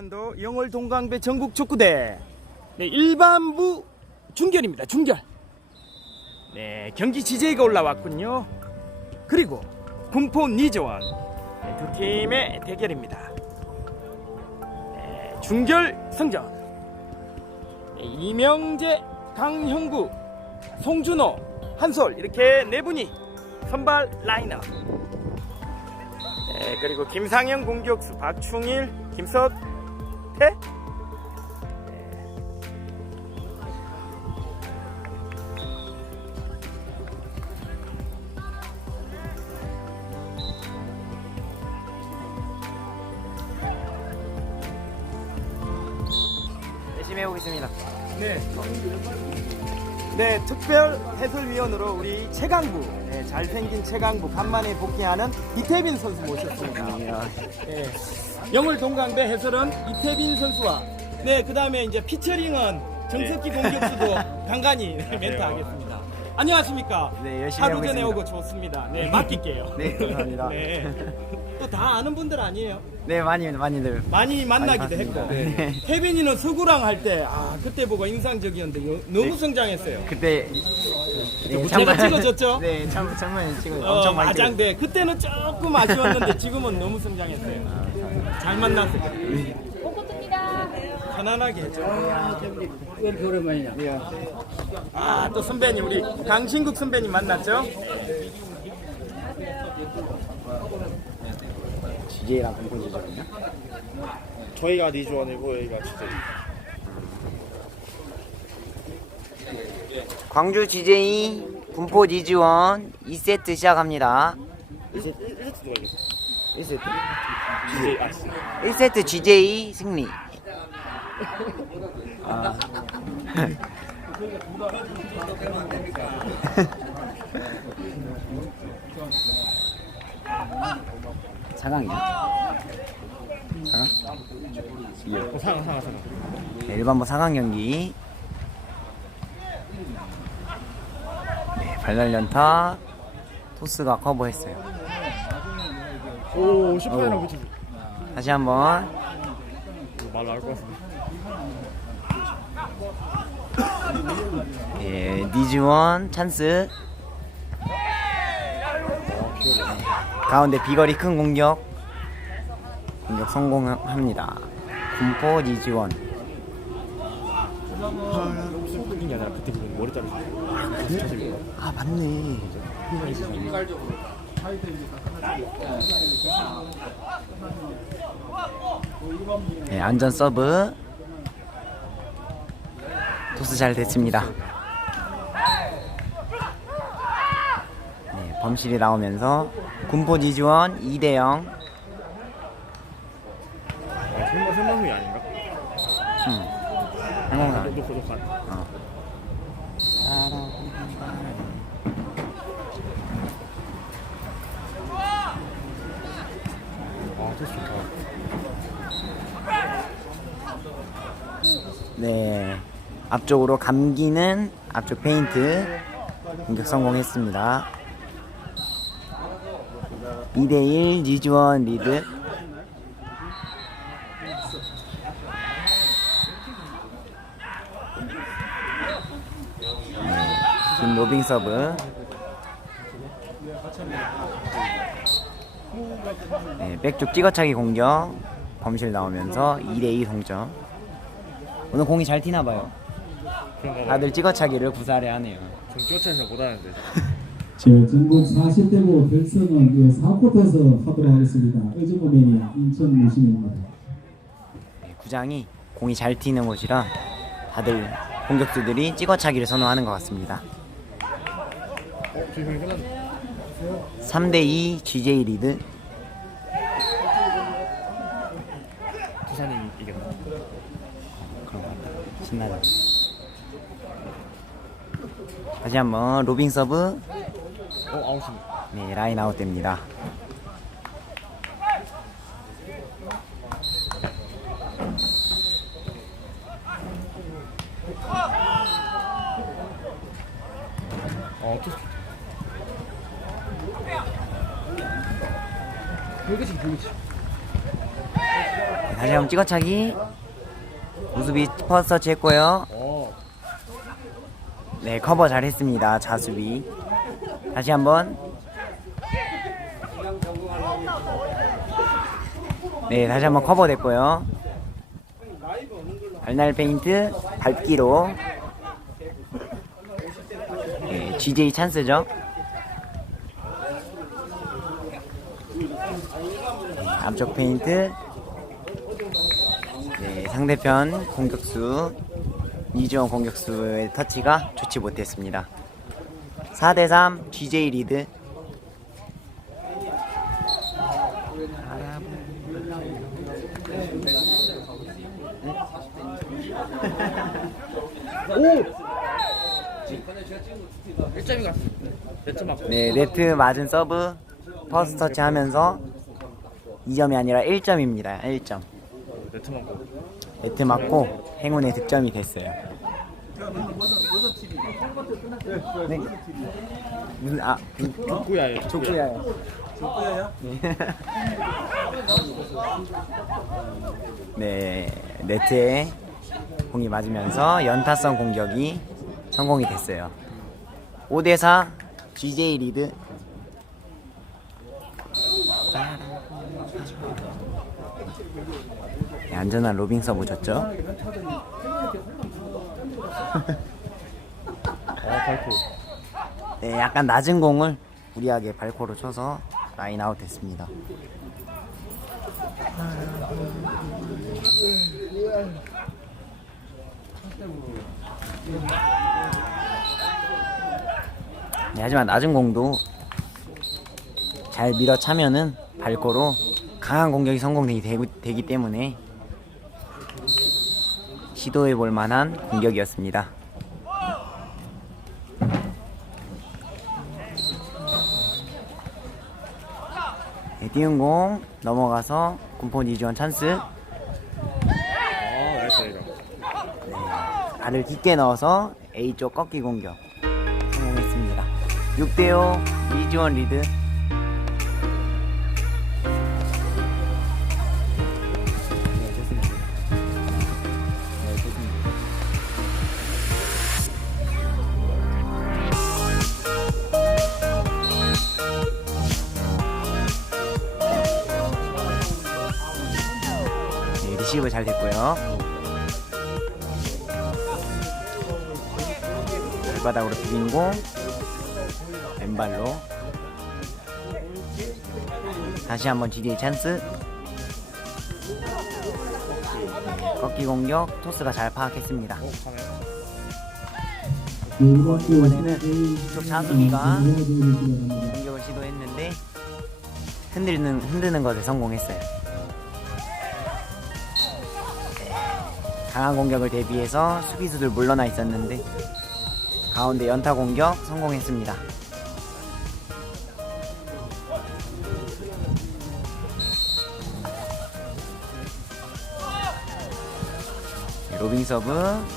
2015년도 영월 동강배 전국 족구대 네, 일반부 중결입니다. 중결. 네, 경기 지제이가 올라왔군요. 그리고 군포 니저원 네, 두 팀의 대결입니다. 네, 중결 성전 네, 이명재, 강형구, 송준호, 한솔 이렇게 네 분이 선발 라인업. 네, 그리고 김상현 공격수, 박충일, 김석 태. 열심히 해보겠습니다. 네. 네, 특별 해설위원으로 우리 최강부, 네, 잘생긴 최강부, 간만에 복귀하는 이태빈 선수 모셨습니다. 네, 영월 동강대 해설은 이태빈 선수와, 네, 그 다음에 이제 피처링은 정석기 공격수도 간간히 멘트 하겠습니다. 안녕하십니까? 네, 열심히 하루 하고 전에 있습니다. 오고 좋습니다. 네, 맡길게요. 네, 감사합니다. 네. 또다 아는 분들 아니에요? 네, 많이 많이들. 많이 만나기도 봤습니다. 했고 네. 태빈이는 서구랑 할 때 아 그때 보고 인상적이었는데 요- 너무 성장했어요. 그때 네, 제가 찍어줬죠? 네, 참 참만 찍어 어, 엄청 많이 마장대 그때는 조금 아쉬웠는데 지금은 너무 성장했어요. 잘. 볶음입니다. 편안하게 해줘. 왜 이렇게 오랜만이냐? 아 또 선배님 우리 강신국 선배님 만났죠? DJ랑 공포지점이요? 저희가 니주원이고 여기가 진짜 광주 DJ 군포 니즈원 2세트 시작합니다. 1세트 1세트 누가 이겼어? 1세트. DJ 아스 1세트 GJ 승리. 아. 사강이요? 사강? 어, 상하 상하 상하 네, 일반부 4강 경기 네, 발날 연타 토스가 커버했어요. 오 18이랑 어. 붙이 다시 한번. 말 나올 것 같은데. 예, 니즈원 찬스. 가운데 비거리 큰 공격. 공격 성공합니다. 군포 니즈원. 무슨 아니라 그때 그 머리 자르고 아 맞네. 네, 안전 서브. 토스 잘 됐습니다. 네, 범실이 나오면서 군포 니즈원 2대 0 아 설마 설명이 아닌가? 행운아 너도 고독한 아 토스 좋다 네 앞쪽으로 감기는 앞쪽 페인트 공격 성공했습니다. 2대1 니즈원 리드. 네, 김 로빙 서브. 네, 백쪽 찍어차기 공격 범실 나오면서 2대2 동점. 오늘 공이 잘 튀나봐요 그런가 봐 다들 찍어차기를 구사를 하네요 전 쫓아서 못하는데 제 전국 40대부 결승은 예, 4쿼터에서 하도록 하겠습니다. 의정부 매니아 인천 무심입니다. 네, 구장이 공이 잘 튀는 곳이라 다들 공격수들이 찍어차기를 선호하는 것 같습니다 어? 저희 경기 끝났네 3대2 GJ 리드 두산이 이겼나? 그런 것 같다 신나다 다시 한번 로빙 서브 어 네, 라인 아웃 됩니다 불그치 불그치 다시 한번 찍어차기. 우수비 터치 했고요. 어. 네, 커버 잘했습니다. 자수비. 다시 한번. 네, 다시 한번 커버 됐고요. 발날 페인트 밟기로. 네, GJ 찬스죠. 네, 앞쪽 페인트. 네, 상대편 공격수 이주원 공격수의 터치가 좋지 못했습니다. 4대3 GJ 리드. 오! 1점이 같습니다. 몇점 맞고? 네, 네트 맞은 서브 퍼스트 터치 하면서 2점이 아니라 1점입니다. 1점. 네트 맞고. 네트 맞고 행운의 득점이 됐어요. 네. 무슨 아 족구야예요. 족구야요. 네, 네트에 공이 맞으면서 연타성 공격이 성공이 됐어요. 5대4 GJ 리드. 네, 안전한 로빙 서브 줬죠. 아, 발코. 네, 약간 낮은 공을 무리하게 발코로 쳐서 라인 아웃 됐습니다. 네, 하지만 낮은 공도 잘 밀어 차면은 발코로 강한 공격이 성공되기 되고- 되기 때문에 시도해 볼 만한 공격이었습니다. 네, 띄운 공 넘어가서 군포 이주원 찬스 아, 나이스 이거. 발을 깊게 넣어서 A쪽 꺾기 공격 성공했습니다. 6대5 이주원 리드 잘 됐고요. 발바닥으로 비빈 공 왼발로 다시 한번 GD 찬스 네, 꺾기 공격 토스가 잘 파악했습니다. 이번에는 이쪽 자수비가 공격을 시도했는데 흔드는 흔드는 것에 성공했어요. 강한 공격을 대비해서 수비수들 물러나 있었는데 가운데 연타 공격 성공했습니다. 로빙 서브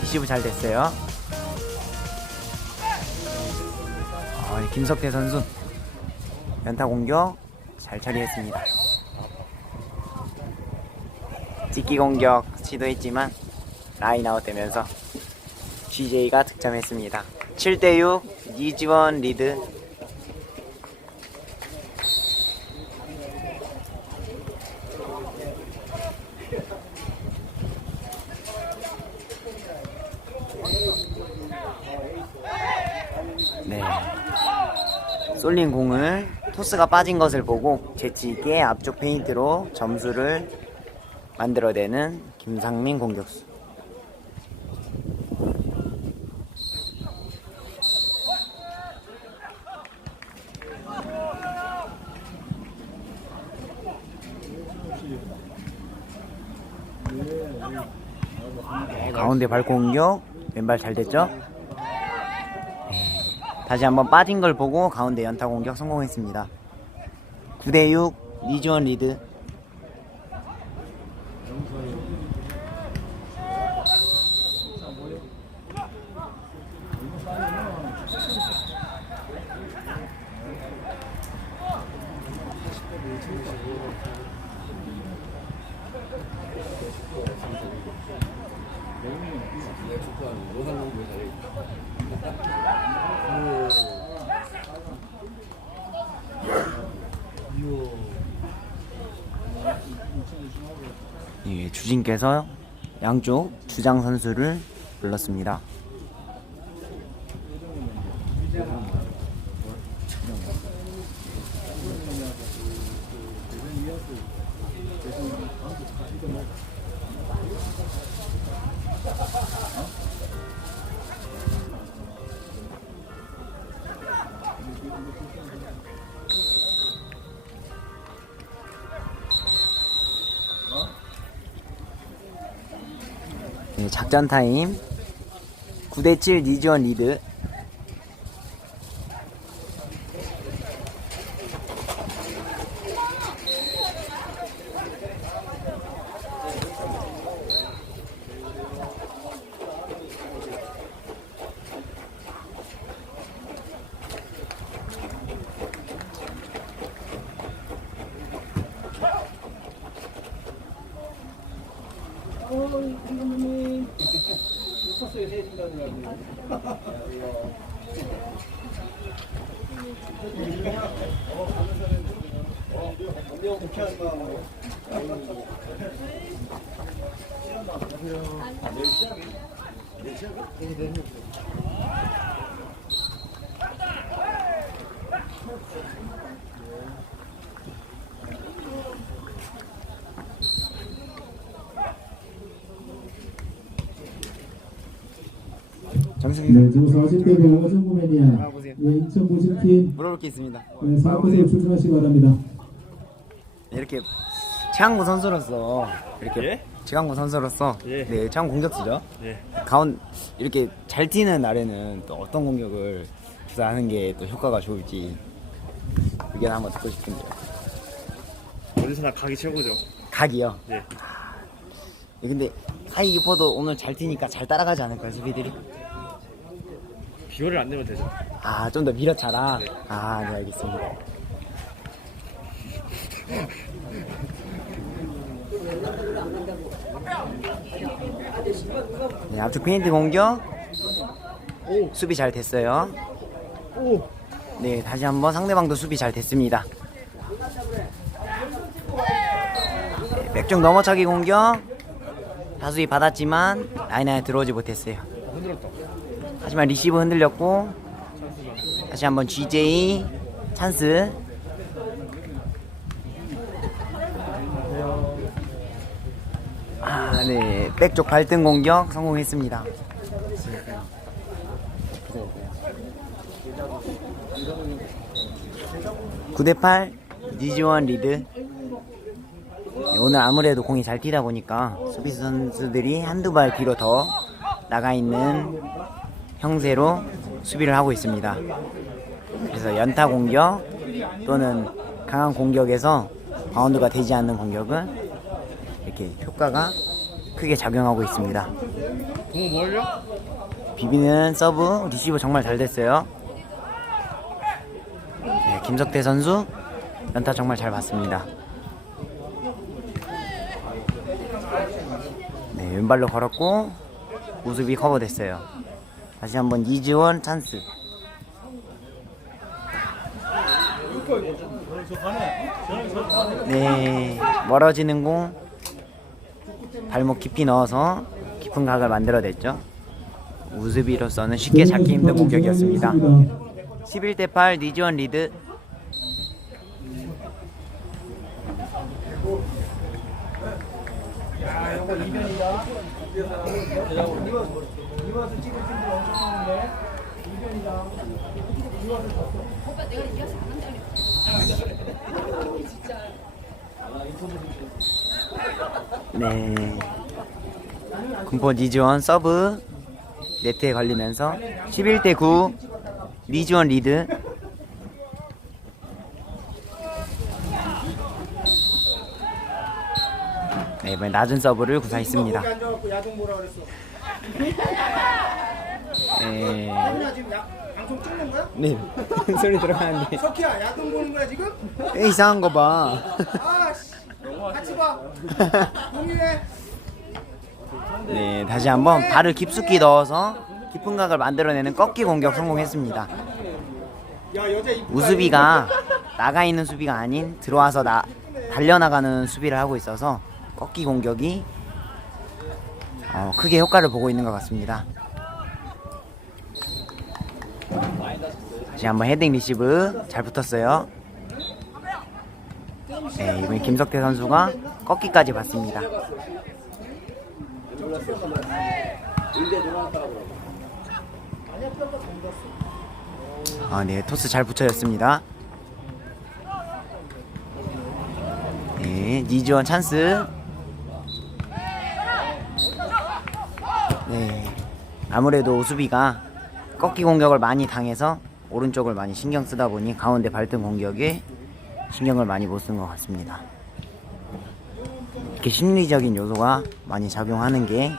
리시브 잘 됐어요. 아, 김석태 선수 연타 공격 잘 처리했습니다. 찍기 공격 시도했지만 라인 아웃 되면서 GJ가 득점했습니다. 7대6 이지원 리드 네. 쏠린 공을 토스가 빠진 것을 보고 재치있게 앞쪽 페인트로 점수를 만들어내는 김상민 공격수. 네, 가운데 발 공격 왼발 잘 됐죠? 네, 다시 한번 빠진 걸 보고 가운데 연타 공격 성공했습니다. 9대6 리주원 리드 주진께서 양쪽 주장 선수를 불렀습니다. 작전 타임. 9대7 니즈원 리드 정승희 네, 저 40대부 어정구 매니아 예, 인천 보신팀 물어볼 게 있습니다. 네, 4코트로 출전하시기 바랍니다. 이렇게 최강구 선수로서 이렇게 예? 최강구 선수로서 예. 네 최강 공격수죠. 예. 가운 이렇게 잘 튀는 날에는 또 어떤 공격을 하는 게 또 효과가 좋을지 의견 한번 듣고 싶은데요. 어디서나 각이 최고죠. 각이요. 예. 근데 하이 기퍼도 오늘 잘 튀니까 잘 따라가지 않을까요, 수비들이? 비호를 안 내면 되죠. 아, 좀 더 밀어차라. 아, 네, 알겠습니다. 네, 앞쪽 페인트 공격. 수비 잘 됐어요. 네, 다시 한번 상대방도 수비 잘 됐습니다. 네, 백중 넘어차기 공격. 다수이 받았지만 라인 안에 들어오지 못했어요. 하지만 리시브 흔들렸고 다시 한번 GJ 찬스 아, 네. 백쪽 발등 공격 성공했습니다. 9대8 니즈원 리드 네, 오늘 아무래도 공이 잘 뛰다 보니까 수비수 선수들이 한두 발 뒤로 더 나가 있는 형세로 수비를 하고 있습니다. 그래서 연타 공격 또는 강한 공격에서 바운드가 되지 않는 공격은 이렇게 효과가 크게 작용하고 있습니다. 비비는 서브 리시브 정말 잘 됐어요. 네, 김석태 선수 연타 정말 잘 봤습니다. 네, 왼발로 걸었고 우습이 커버됐어요. 다시 한번 이지원 찬스. 네, 멀어지는 공 발목 깊이 넣어서 깊은 각을 만들어냈죠. 우즈비로서는 쉽게 잡기 힘든 공격이었습니다. 11대 8 니즈원 리드. 네. 군포 니즈원 서브 네트에 걸리면서 11대 9 니즈원 리드. 네, 이번에 낮은 서브를 구사했습니다. 네. 지금 야, 방송 찍는 거야? 네. 소리 들어가는데. 석희야 야동 보는 거야 지금? 에 이상한 거 봐. 아 씨. 같이 봐. 네, 다시 한번 발을 깊숙이 넣어서 깊은 각을 만들어내는 꺾기 공격 성공했습니다. 우수비가 나가 있는 수비가 아닌 들어와서 나 달려나가는 수비를 하고 있어서 꺾기 공격이 어, 크게 효과를 보고 있는 것 같습니다. 다시 한번 헤딩 리시브 잘 붙었어요. 네, 이번 김석태 선수가 꺾기까지 봤습니다. 아, 네, 토스 잘 붙여졌습니다. 네, 니즈원 찬스. 네, 아무래도 우수비가 꺾기 공격을 많이 당해서 오른쪽을 많이 신경 쓰다 보니 가운데 발등 공격에 신경을 많이 못 쓴 것 같습니다. 이렇게 심리적인 요소가 많이 작용하는 게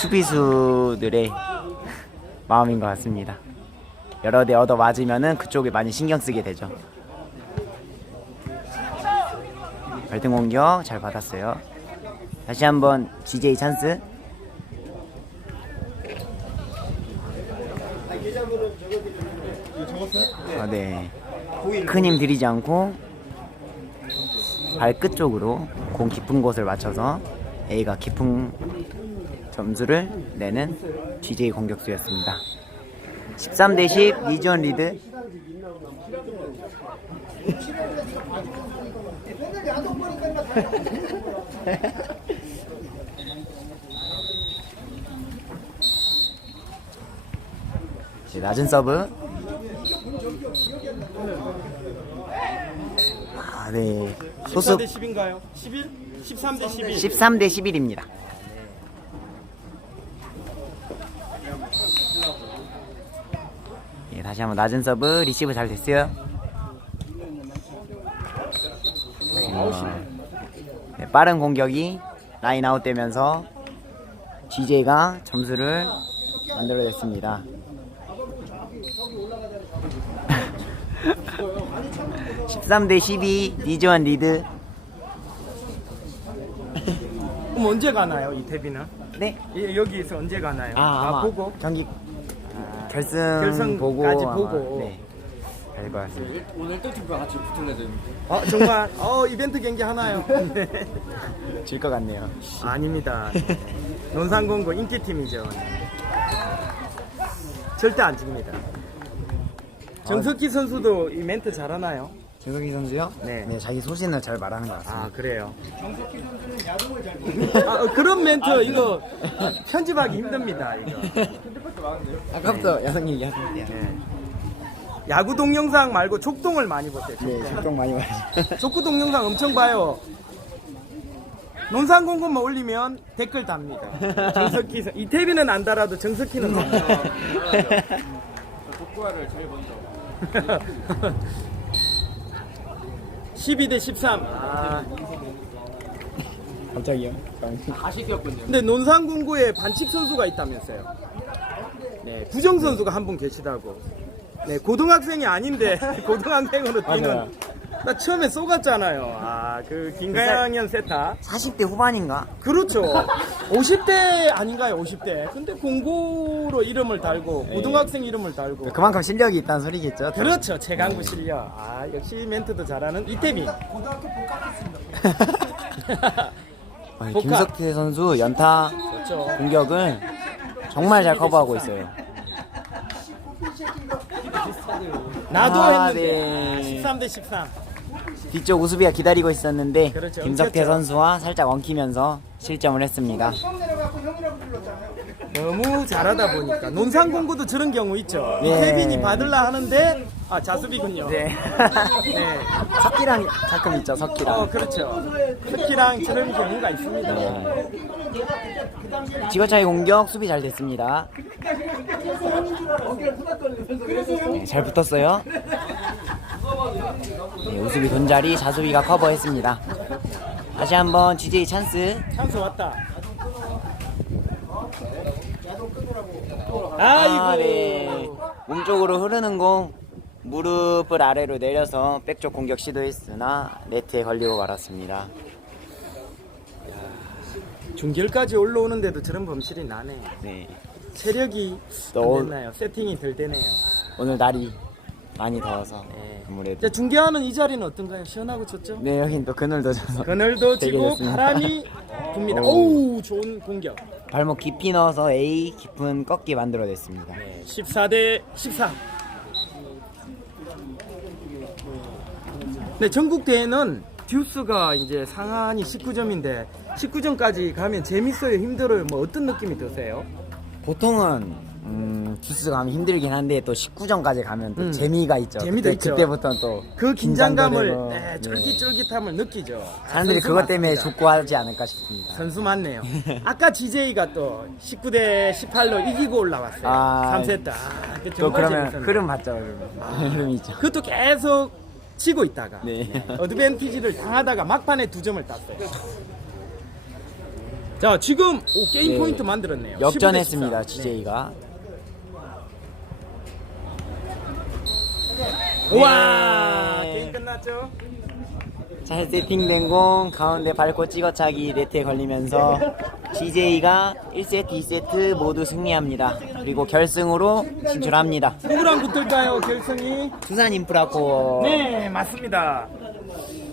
수비수들의 마음인 것 같습니다. 여러 대 얻어 맞으면은 그쪽에 많이 신경 쓰게 되죠. 발등 공격 잘 받았어요. 다시 한번 GJ 찬스. 아, 네. 큰 힘 들이지 않고 발끝 쪽으로 공 깊은 곳을 맞춰서 A가 깊은 점수를 내는 GJ 공격수였습니다. 13 대 10 니즈원 리드. 이제 낮은 서브. 아, 네. 14 소수 대 10인가요? 11? 13대 11. 13 대 11입니다. 예, 다시 한번 낮은 서브 리시브 잘 됐어요. 어, 네, 빠른 공격이 라인 아웃 되면서 GJ가 점수를 만들어냈습니다. (13 대 12) 니즈원 리드 그럼 언제 가나요, 이 데뷔는? 네 예, 여기서 언제 가나요? 아, 아마 보고. 경기 결승 결승까지 보고 아마, 보고. 네, 될것 같습니다. 오늘 또 팀과 같이 붙을래 되는데. 어, 정말 어, 이벤트 경기 하나요? 네. 질것 같네요. 아닙니다. 네. 논산공고 인기팀이죠. 네. 절대 안 집니다. 정석희 선수도 이 멘트 잘하나요? 정석희 선수요? 네. 자기 소신을 잘 말하는 것 같습니다. 아 그래요. 정석희 선수는 야동을 잘 아, 어, 그런 멘트 이거 편집하기 힘듭니다. 이거. 아 까부터 야성 얘기하셨는데. 네. 야구 동영상 말고 족동을 많이 보세요. 네, 적동 많이 와야죠. 족구 동영상 엄청 봐요. 논산공고만 올리면 댓글 답니다. 정석희 선- 이태빈은 안 달아도 정석희는 답니다. 족구화를 제일 먼저. 12대 13. 아, 갑자기요? 뛰었군요. 근데 논산공고에 반칙 선수가 있다면서요. 네, 구정 선수가 한 분 계시다고. 네, 고등학생이 아닌데 고등학생으로 뛰는. 맞아요. 나 처음에 쏘갔잖아요. 아, 그 김가영현 세타. 40대 후반인가? 그렇죠. 50대 아닌가요? 50대. 근데 공고로 이름을 달고 고등학생 이름을 달고. 그만큼 실력이 있다는 소리겠죠? 그렇죠. 최강구 실력. 아, 역시 멘트도 잘하는 이태민. 아니, 복합. 김석태 선수 연타 그렇죠. 공격을 정말 잘 커버하고 있어요. 나도 아, 했는데 네. 13대 13. 뒤쪽 우수비가 기다리고 있었는데 그렇죠. 김석태 엉켰죠. 선수와 살짝 엉키면서 실점을 했습니다. 너무 잘하다 보니까 논산공고도 저런 경우 있죠. 예. 이태빈이 받을라 하는데 아 자수비군요. 네. 네. 석기랑 가끔 있죠, 석기랑. 어 그렇죠. 특히랑 저런 경우가 있습니다. 지거차의 공격 수비 잘 됐습니다. 네, 잘 붙었어요. 네, 우수비 돈자리 자수비가 커버했습니다. 다시 한번 GJ 찬스. 찬스 왔다. 아이고. 아, 네. 몸쪽으로 흐르는 공 무릎을 아래로 내려서 백쪽 공격 시도했으나 네트에 걸리고 말았습니다. 중결까지 올라오는데도 저런 범실이 나네. 네. 체력이 또- 안 됐나요? 세팅이 덜 되네요. 오늘 날이 많이 더워서 네. 아무래도 자, 중계하는 이 자리는 어떤가요? 시원하고 좋죠? 네 여긴 또 그늘도 져서 그늘도 되게 지고 좋습니다. 바람이 붑니다. 오. 좋은 공격. 발목 깊이 넣어서 A 깊은 꺾기 만들어냈습니다. 네, 14 대 14. 네, 전국 대회는 듀스가 이제 상한이 19점인데 19점까지 가면 재밌어요, 힘들어요. 뭐 어떤 느낌이 드세요? 보통은 음, 주스 가면 힘들긴 한데 또 19점까지 가면 또 음. 재미가 있죠. 재미도 그때, 있죠. 그때부터는 또 그 긴장도 긴장감을 네, 네. 쫄깃쫄깃함을 느끼죠. 아, 사람들이 선수 그것 때문에 맞습니다. 족구하지 않을까 싶습니다. 선수 맞네요. 아까 GJ가 또 19대 18로 이기고 올라왔어요. 아, 3세트. 아, 그 또 정말 그러면 재밌었네요. 흐름 봤죠, 흐름. 흐름 있죠. 그것도 계속 치고 있다가 네. 어드밴티지를 당하다가 막판에 두 점을 땄어요. 자 지금 오, 게임 네. 포인트 만들었네요. 역전했습니다, 15대 14. GJ가. 네. 와 네. 게임 끝났죠? 잘 세팅된 공 가운데 밟고 찍어차기 네트에 걸리면서 CJ가 1세트, 2세트 모두 승리합니다. 그리고 결승으로 진출합니다. 누구랑 붙을까요 결승이? 두산 인프라코어 네 맞습니다.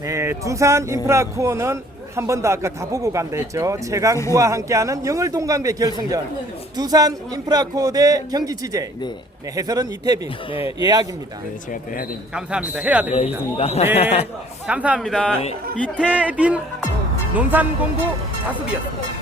네 두산 인프라코어는 한 번 더 아까 다 보고 간다 했죠. 최강부와 함께하는 영월 동강배 결승전 두산 인프라코어 대 경기 지제. 네. 네, 해설은 이태빈 네, 예약입니다. 네, 제가 또 해야 됩니다. 감사합니다. 해야 됩니다. 알겠습니다. 네, 감사합니다. 네. 이태빈 논산공고 자수비였습니다.